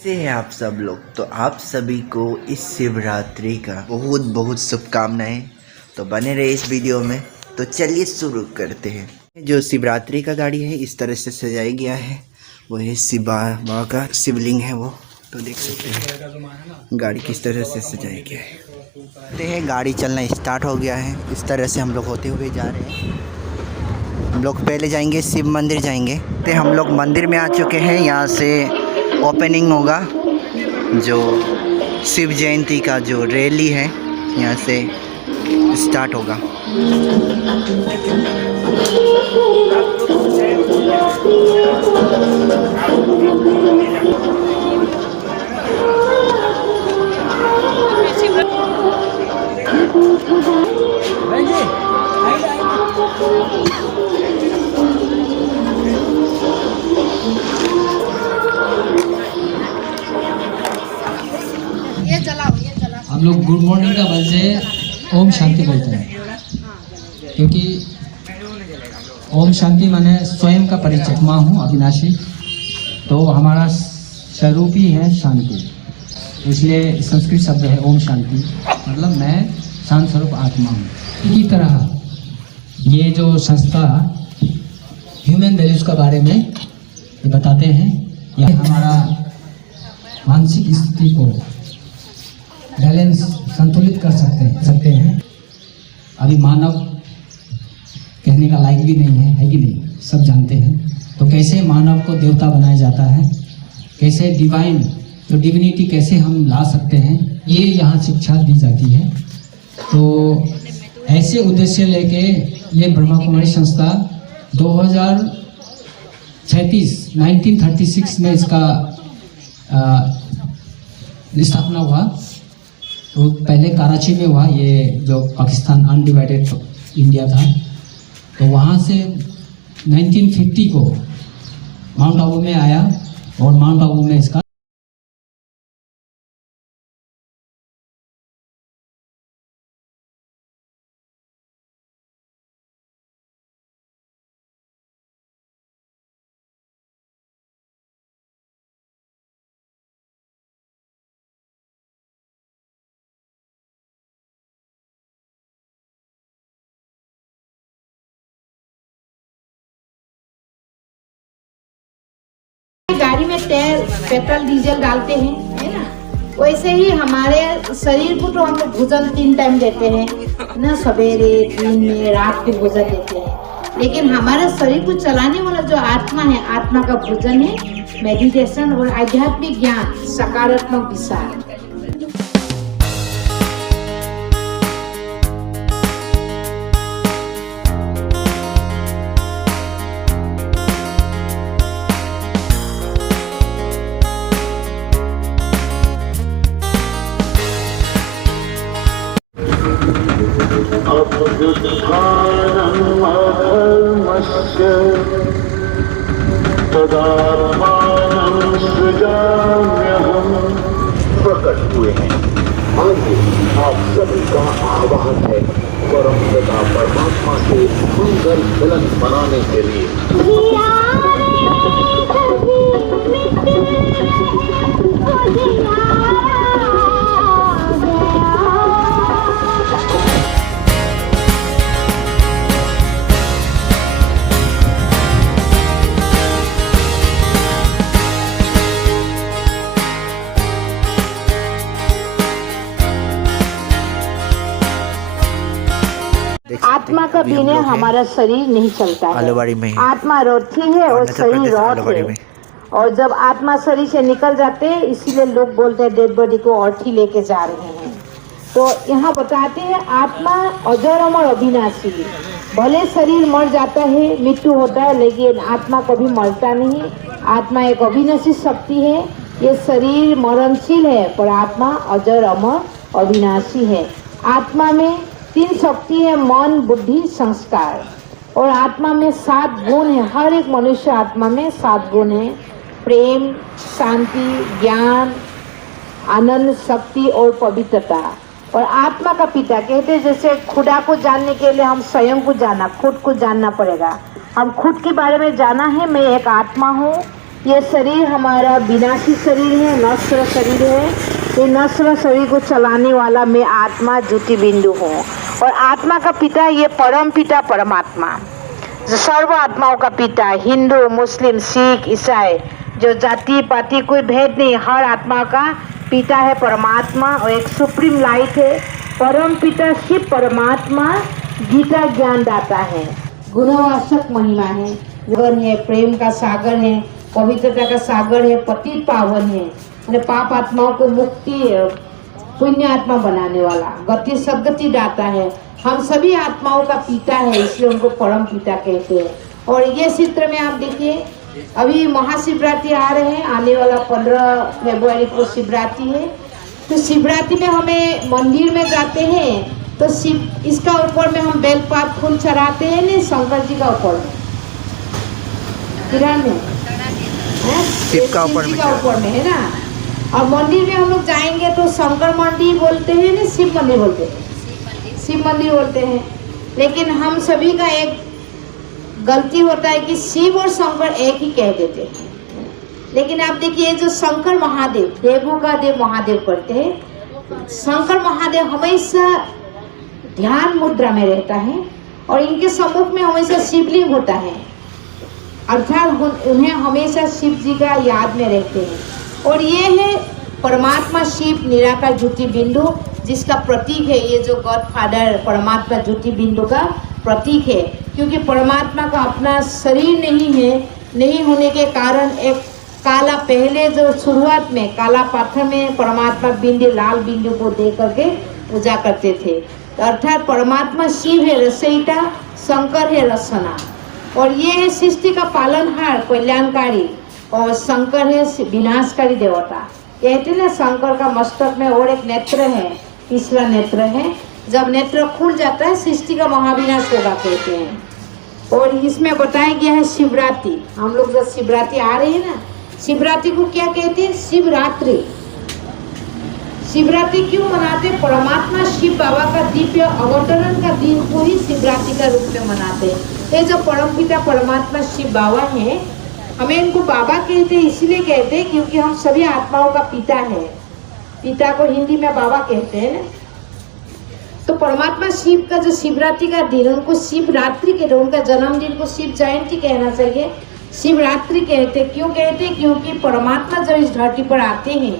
कैसे हैं आप सब लोग। तो आप सभी को इस शिवरात्रि का बहुत बहुत शुभकामनाएं। तो बने रहे इस वीडियो में। तो चलिए शुरू करते हैं। जो शिवरात्रि का गाड़ी है इस तरह से सजाया गया है, वो है शिव बाबा का शिवलिंग है वो। तो देख सकते हैं गाड़ी किस तरह से सजाया गया है। देखते हैं गाड़ी चलना स्टार्ट हो गया है। इस तरह से हम लोग होते हुए जा रहे हैं। हम लोग पहले जाएंगे शिव मंदिर जाएंगे। तो हम लोग मंदिर में आ चुके हैं। यहाँ से ओपनिंग होगा जो शिव जयंती का जो रैली है, यहाँ से स्टार्ट होगा। हम लोग गुड मॉर्निंग का बदले ओम शांति बोलते हैं, क्योंकि ओम शांति माने स्वयं का परिचय। माँ हूँ अविनाशी, तो हमारा स्वरूप ही है शांति, इसलिए संस्कृत शब्द है ओम शांति, मतलब मैं शांत स्वरूप आत्मा हूँ। इसी तरह ये जो संस्था ह्यूमन वैल्यूज के बारे में ये बताते हैं, यह हमारा मानसिक स्थिति को बैलेंस संतुलित कर सकते हैं। अभी मानव कहने का लायक भी नहीं है कि नहीं, सब जानते हैं। तो कैसे मानव को देवता बनाया जाता है, कैसे डिवाइन जो डिविनिटी कैसे हम ला सकते हैं, ये यहाँ शिक्षा दी जाती है। तो ऐसे उद्देश्य लेके ये ब्रह्मा कुमारी संस्था 1936 में इसका स्थापना हुआ। तो पहले कराची में हुआ, ये जो पाकिस्तान अनडिवाइडेड इंडिया था, तो वहाँ से 1950 को माउंट आबू में आया और माउंट आबू में इसका गाड़ी में तेल पेट्रोल डीजल डालते हैं, है ना। वैसे ही हमारे शरीर को तो हम लोग भोजन 3 टाइम देते हैं ना, सवेरे, दिन में, रात को भोजन देते हैं। लेकिन हमारे शरीर को चलाने वाला जो आत्मा है, आत्मा का भोजन है मेडिटेशन और आध्यात्मिक ज्ञान, सकारात्मक विचार। प्रकट हुए हैं। आइए आप सभी का आह्वान है परम पिता परमात्मा से सुंदर मिलन मनाने के लिए। आत्मा का बिना हमारा शरीर नहीं चलता है। आत्मा रोटी है और शरीर रॉड है। और जब आत्मा शरीर से निकल जाते हैं, इसीलिए लोग बोलते हैं डेड बॉडी को अर्थी लेके जा रहे हैं। तो यहाँ बताते हैं आत्मा अजर अमर अविनाशी। भले शरीर मर जाता है, मृत्यु होता है, लेकिन आत्मा कभी मरता नहीं। आत्मा एक अविनाशी शक्ति है। ये शरीर मरणशील है, पर आत्मा अजर अमर अविनाशी है। आत्मा में 3 शक्ति है, मन, बुद्धि, संस्कार। और आत्मा में 7 गुण है। हर एक मनुष्य आत्मा में 7 गुण है: प्रेम, शांति, ज्ञान, आनंद, शक्ति और पवित्रता। और आत्मा का पिता कहते हैं, जैसे खुदा को जानने के लिए हम स्वयं को जाना, खुद को जानना पड़ेगा। हम खुद के बारे में जाना है, मैं एक आत्मा हूँ, ये शरीर हमारा विनाशी शरीर है, नश्वर शरीर है। ये नश्वर शरीर को चलाने वाला मैं आत्मा ज्योति बिंदु हूँ। और आत्मा का पिता ये परम पिता परमात्मा, जो सर्व आत्माओं का पिता, हिंदू, मुस्लिम, सिख, ईसाई, जो जाति पाति कोई भेद नहीं, हर आत्मा का पिता है परमात्मा। और एक सुप्रीम लाइट है, परम पिता शिव परमात्मा गीता ज्ञान दाता है, गुणवाचक महिमा है, जीवन है, प्रेम का सागर है, पवित्रता का सागर है, पतित पावन है, पाप आत्माओं को मुक्ति पुण्य आत्मा बनाने वाला, गति सदगति दाता है। हम सभी आत्माओं का पिता है, इसलिए उनको परम पिता कहते हैं। और ये चित्र में आप देखिए, अभी महाशिवरात्रि आ रहे हैं, आने वाला 15 फरवरी को शिवरात्रि है। तो शिवरात्रि में हमें मंदिर में जाते हैं तो शिव इसका ऊपर में हम बेलपात फूल चढ़ाते हैं ना, शंकर जी का ऊपर में, किरण में शिव का ऊपर में है ना। और मंदिर में हम लोग जाएंगे तो शंकर मंदिर बोलते हैं ना, शिव मंदिर बोलते हैं, शिव मंदिर बोलते हैं। लेकिन हम सभी का एक गलती होता है कि शिव और शंकर एक ही कह देते हैं। लेकिन आप देखिए, जो शंकर महादेव, देवों का देव महादेव करते हैं, शंकर महादेव हमेशा ध्यान मुद्रा में रहता है और इनके सम्मुख में हमेशा शिवलिंग होता है, अर्थात उन्हें हमेशा शिव जी का याद में रहते हैं। और ये है परमात्मा शिव निराकार ज्योति बिंदु, जिसका प्रतीक है। ये जो गॉड फादर परमात्मा ज्योति बिंदु का प्रतीक है, क्योंकि परमात्मा का अपना शरीर नहीं है, नहीं होने के कारण एक काला, पहले जो शुरुआत में काला पत्थर में परमात्मा बिंदु लाल बिंदु को दे करके पूजा करते थे। तो अर्थात परमात्मा शिव है रचयिता, शंकर है रचना, और ये है सृष्टि का पालनहार, कल्याणकारी, और शंकर है विनाशकारी देवता। कहते ना, शंकर का मस्तक में और एक नेत्र है, तीसरा नेत्र है, जब नेत्र खुल जाता है सृष्टि का महाविनाश होगा कहते हैं। और इसमें बताया गया है शिवरात्रि, हम लोग जब शिवरात्रि आ रही है ना, शिवरात्रि को क्या कहते हैं? शिवरात्रि। शिवरात्रि क्यों मनाते? परमात्मा शिव बाबा का दिव्य अवतरण का दिन को ही शिवरात्रि का रूप में मनाते हैं। ये जो परमपिता परमात्मा शिव बाबा हैं, हमें इनको बाबा कहते हैं, इसलिए कहते हैं क्योंकि हम सभी आत्माओं का पिता है। पिता को हिंदी में बाबा कहते हैं ना। तो परमात्मा शिव का जो शिवरात्रि का दिन, उनको शिवरात्रि कहते हैं, उनका जन्मदिन को शिव जयंती कहना चाहिए, शिवरात्रि कहते। क्यों कहते? क्योंकि परमात्मा जब इस धरती पर आते हैं,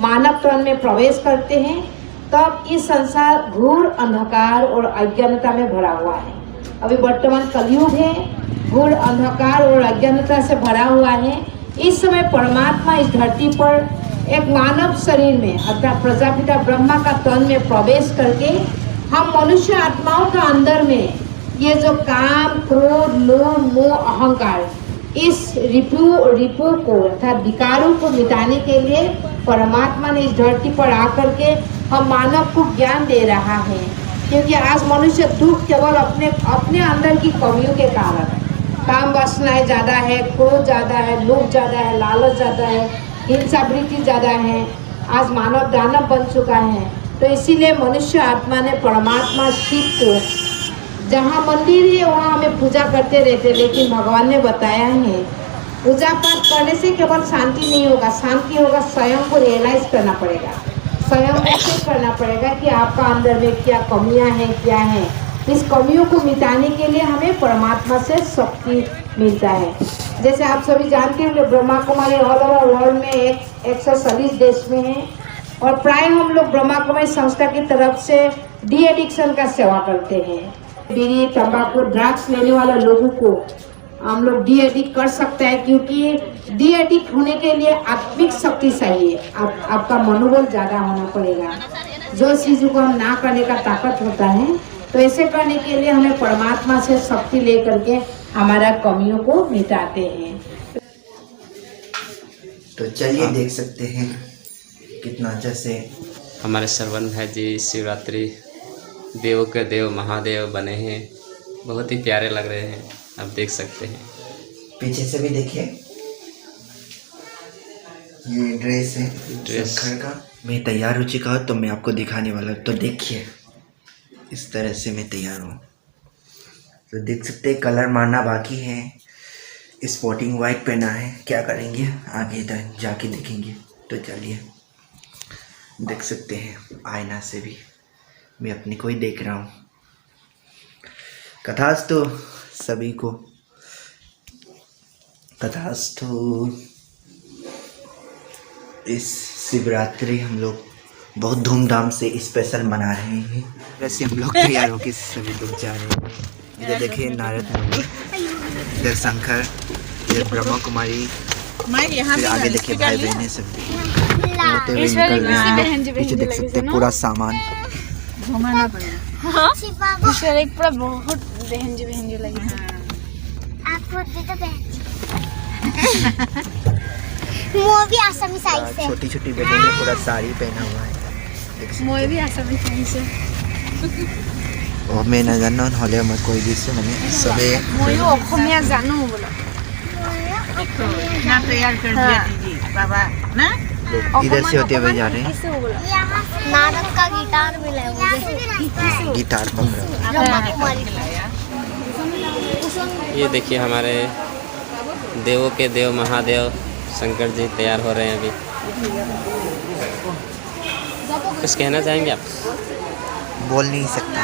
मानव तन में प्रवेश करते हैं, तब इस संसार घोर अंधकार और अज्ञानता में भरा हुआ है। अभी वर्तमान कलयुग है, घोर अंधकार और अज्ञानता से भरा हुआ है। इस समय परमात्मा इस धरती पर एक मानव शरीर में, अर्थात प्रजापिता ब्रह्मा का तन में प्रवेश करके हम मनुष्य आत्माओं का अंदर में ये जो काम, क्रोध, लोभ, मोह, अहंकार, इस रिपु को अर्थात विकारों को मिटाने के लिए परमात्मा ने इस धरती पर आकर के हम मानव को ज्ञान दे रहा है। क्योंकि आज मनुष्य दुख केवल अपने अंदर की कमियों के कारण, काम वासनाएं ज़्यादा है, क्रोध ज़्यादा है, लोभ ज़्यादा है, लालच ज़्यादा है, हिंसा वृत्ति ज़्यादा है, आज मानव दानव बन चुका है। तो इसीलिए मनुष्य आत्मा ने परमात्मा शिव को, जहाँ मंदिर है वहाँ हमें पूजा करते रहते, लेकिन भगवान ने बताया है पूजा पाठ करने से केवल शांति नहीं होगा, शांति होगा स्वयं को रियलाइज करना पड़ेगा, स्वयं को चेक करना पड़ेगा कि आपका अंदर में क्या कमियां हैं, क्या है। इस कमियों को मिटाने के लिए हमें परमात्मा से शक्ति मिलता है। जैसे आप सभी जानते हैं, Brahma Kumari all over world में 140 देश में है, और प्राय हम लोग ब्रह्मा कुमारी संस्था की तरफ से डी एडिक्शन का सेवा करते हैं। बीड़ी, तंबाकू, ड्रग्स लेने वाले लोगों को हम लोग डी एडिक्ट कर सकते हैं, क्योंकि डी एडिक्ट होने के लिए आत्मिक शक्ति चाहिए, आपका मनोबल ज़्यादा होना पड़ेगा। जो चीज़ों को हम ना करने का ताकत होता है, तो ऐसे करने के लिए हमें परमात्मा से शक्ति ले करके हमारा कमियों को मिटाते हैं। तो चलिए देख सकते हैं कितना अच्छा से हमारे श्रवण भाई जी शिवरात्रि देवों के देव महादेव बने हैं, बहुत ही प्यारे लग रहे हैं, आप देख सकते हैं। पीछे से भी देखिए, ये ड्रेस है शंकर का। मैं तैयार हो चुका हूँ, तो मैं आपको दिखाने वाला हूँ। तो देखिए, इस तरह से मैं तैयार हूँ। तो देख सकते हैं, कलर मारना बाकी है, स्पोर्टिंग वाइट पहना है, क्या करेंगे आगे इधर जाके देखेंगे। तो चलिए, देख सकते हैं आईना से भी मैं अपने को ही देख रहा हूँ। तथास्तु सभी को, तथास्तु। इस शिवरात्रि हम लोग बहुत धूमधाम से स्पेशल मना रहे हैं। वैसे हम लोग तैयार होकर सभी लोग जा रहे हैं। इधर देखिए नारद मुनि, इधर शंकर, इधर ब्रह्मा कुमारी, फिर आगे देखिए भाई बहने सब होते हुए निकल रहे हैं। पीछे देख सकते हैं पूरा सामान। एक पूरा बहुत बहन जी लगी। आप खुद भी तो बहन वो भी आसामी साइज से। छोटी छोटी बहन ने पूरा साड़ी पहना हुआ है। मोए भी आसामी साइज से। और मैं ना जानना हले मैं कोई भी से मैंने सबे मोयो অসমীয়া জানো बोला ना तैयार कर दिया दीदी बाबा ना। इधर से होते हुए जा रहे हैं। नारद का गिटार मिला है मुझे। गिटार पकड़ा। ये देखिए हमारे देवों के देव महादेव शंकर जी तैयार हो रहे हैं अभी। कुछ कहना चाहेंगे आप? बोल नहीं सकता।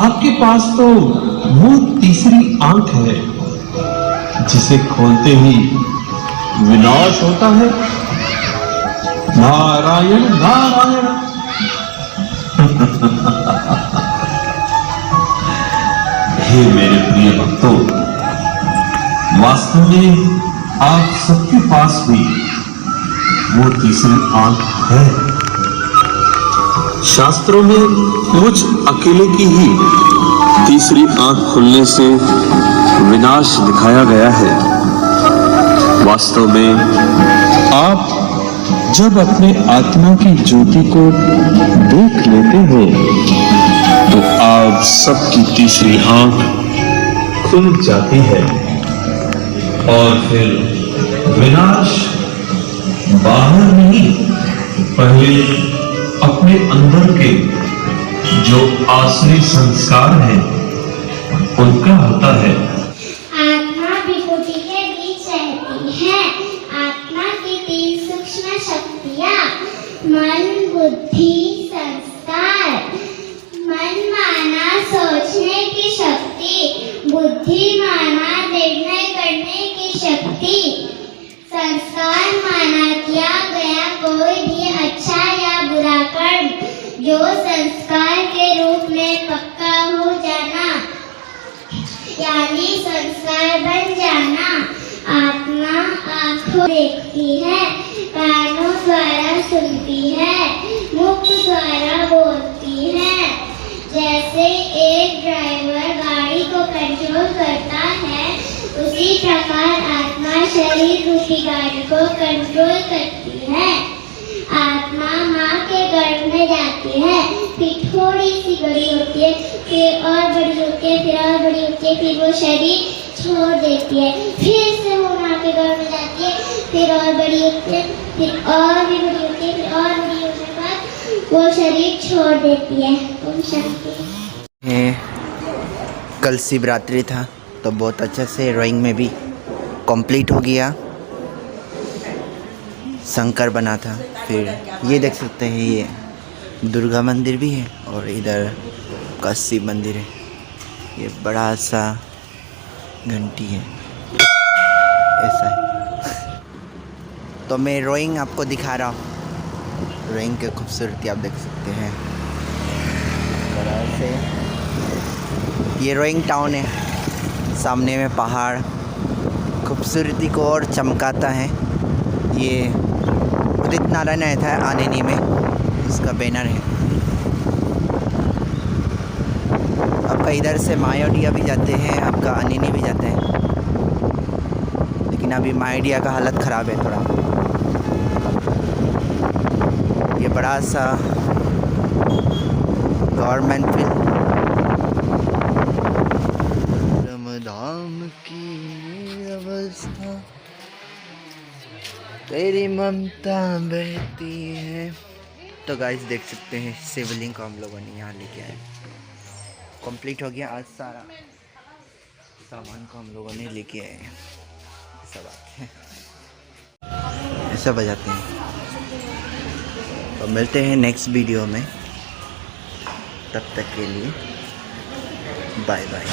आपके पास तो वो तीसरी आंख है जिसे खोलते ही विनाश होता है। नारायण नारायण। हे मेरे प्रिय भक्तों, वास्तव में आप सबके पास भी वो तीसरी आंख है। शास्त्रों में मुझ अकेले की ही तीसरी आंख खुलने से विनाश दिखाया गया है। वास्तव में आप जब अपने आत्मा की ज्योति को देख लेते हो तो आप सबकी तीसरी आंख खुल जाती है और फिर विनाश बाहर नहीं, पहले अपने अंदर के जो आसरी संस्कार हैं उनका होता है। आत्मा विभूति के बीच रहती है। आत्मा की 3 सूक्ष्म शक्तियाँ मन, बुद्धि, संस्कार। मन माना सोचने की शक्ति, बुद्धि माना निर्णय करने की शक्ति, संस्कार माना किया गया कोई भी अच्छा या बुरा कर्म जो संस्कार के रूप में पक्का हो जाना, यानी संस्कार बन जाना। आत्मा आंखों देखती है, कानों द्वारा सुनती है, मुख द्वारा बोलती है। जैसे एक ड्राइवर गाड़ी को कंट्रोल करता है, उसी प्रकार आत्मा शरीर रूपी गाड़ी को कंट्रोल करती है। आत्मा माँ के गर्भ में जाती है, फिर थोड़ी सी बड़ी होती है, फिर और बड़ी होती है, फिर और बड़ी होती है, फिर वो शरीर छोड़ देती है। फिर से वो माँ के गर्भ में जाती है, फिर और बड़ी होती है, फिर और भी बड़ी होती है, फिर और बड़ी होने के बाद वो शरीर छोड़ देती है। ओम शांति। कल शिवरात्रि था तो बहुत अच्छे से ड्राइंग में भी कंप्लीट हो गया। शंकर बना था। फिर ये देख सकते हैं, ये दुर्गा मंदिर भी है और इधर का शिव मंदिर है। ये बड़ा सा घंटी है, ऐसा है। तो मैं ड्राइंग आपको दिखा रहा हूँ। ड्राइंग की खूबसूरती आप देख सकते हैं। से ये रोइंग टाउन है, सामने में पहाड़ खूबसूरती को और चमकाता है। ये उदित नारायण आया था आनेनी में, इसका बैनर है। आपका इधर से मायोडिया भी जाते हैं, आपका अनिनी भी जाते हैं, लेकिन अभी मायोडिया का हालत ख़राब है थोड़ा। ये बड़ा सा गवर्नमेंट फील्ड धाम की अवस्था, तेरी ममता बहती है। तो गाइस देख सकते हैं शिवलिंग को हम लोगों ने यहाँ लेके आए। कंप्लीट हो गया आज सारा सामान को हम लोगों ने लेके आए। ऐसा बात है, ऐसा बजाते हैं। तो मिलते हैं नेक्स्ट वीडियो में, तब तक के लिए बाय बाय।